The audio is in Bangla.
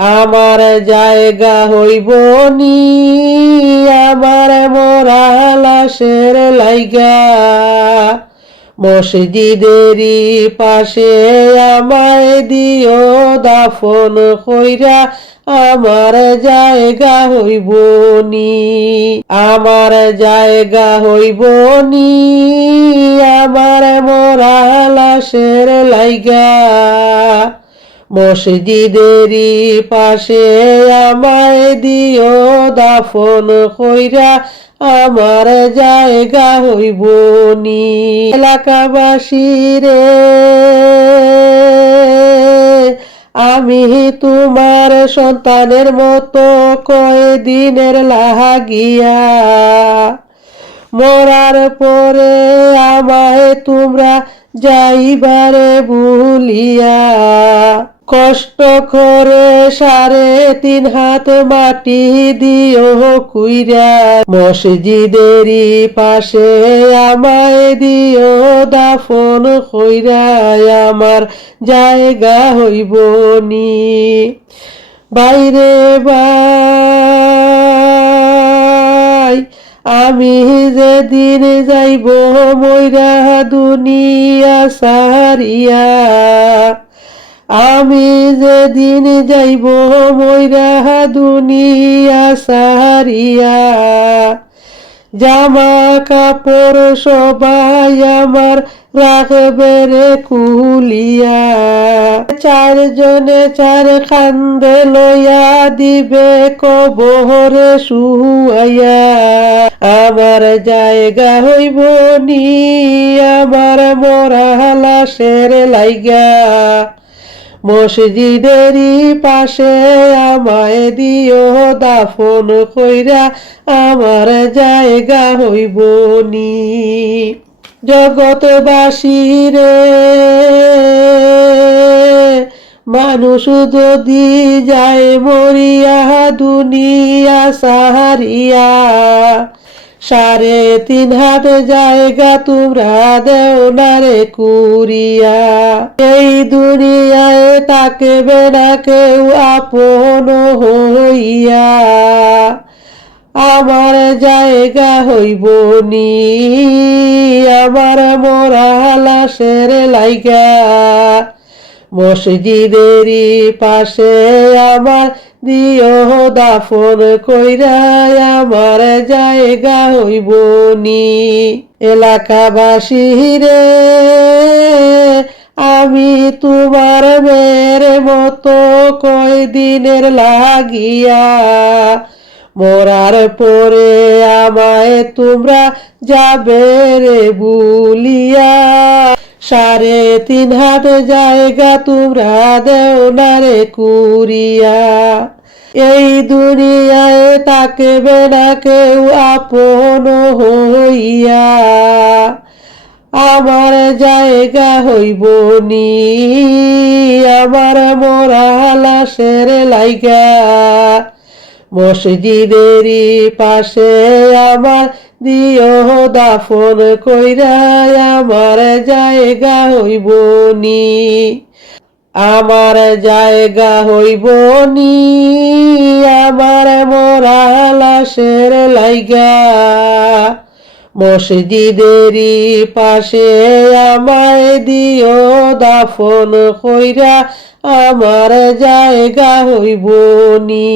আমার জায়গা হইব নি আমার মরা লাশের লাইগা, মসজিদেরই পাশে আমায় দিও দাফন কইরা, আমার জায়গা হইব নি, আমার জায়গা হইব নি আমার মরা লাশের লাইগা, মসজিদেরই পাশে আমায় দিও দাফন কইরা, আমার জায়গা হইব নি। এলাকাবাসী রে আমি তোমার সন্তানের মতো কয়দিনের লাগিয়া, মরার পরে আমায় তোমরা যাইবারে ভুলিয়া, কষ্ট করে 3.5 হাত মাটি দিও কুইরা, মসজিদেরই পাশে আমায় দিও দাফন কইরা, আমার জায়গা হইব নি। বাইরে বাই আমি যেদিন যাইব মইরা দুনিয়া সারিয়া, আমি যেদিন যাইব মইরা দুনিয়া সারিয়া, জামা কাপড় সবাই আমার রাখবে রে কুলিয়া, 4 জনে 4 খান্দে লইয়া দিবে কবরে শুয়াইয়া, আমার জায়গা হইব নি আমার মরা লাশের লাইগা, মসজিদেরই পাশে আমায় দিও দাফন কইরা, আমার জায়গা হইব নি। জগৎবাসী রে মানুষ যদি যায় মরিয়া দুনিয়া সাহারিয়া, 3.5 হাত জায়গা তোমরা দেও না রে কুরিয়া, এই দুনিয়ায় তাকবে না কেউ আপন হইয়া, আমার জায়গা হইব নি আমার মরা লাশের লাইগা, মসজিদেরই পাশে আমার দিও দাফন কইরা, আমার জায়গা হইব নি। এলাকাবাসী রে আমি তোমার মেয়ের মতো কয়দিনের লাগিয়া, মরার পরে আমায় তোমরা যাবে রে ভুলিয়া, 3.5 হাত জায়গা তোমরা দেও না রে কুরিয়া, এই দুনিয়ায় তাকবে না কেউ আপন হইয়া, আমার জায়গা হইব নি আমার মরা লাশের লাইগা, মসজিদেরই পাশে আমার দিও দাফন কইরা, আমার জায়গা হইব নি, আমার জায়গা হইব নি আমার মরা লাশের লাইগা, মসজিদেরই পাশে আমায় দিও দাফন কইরা, আমার জায়গা হইব নি।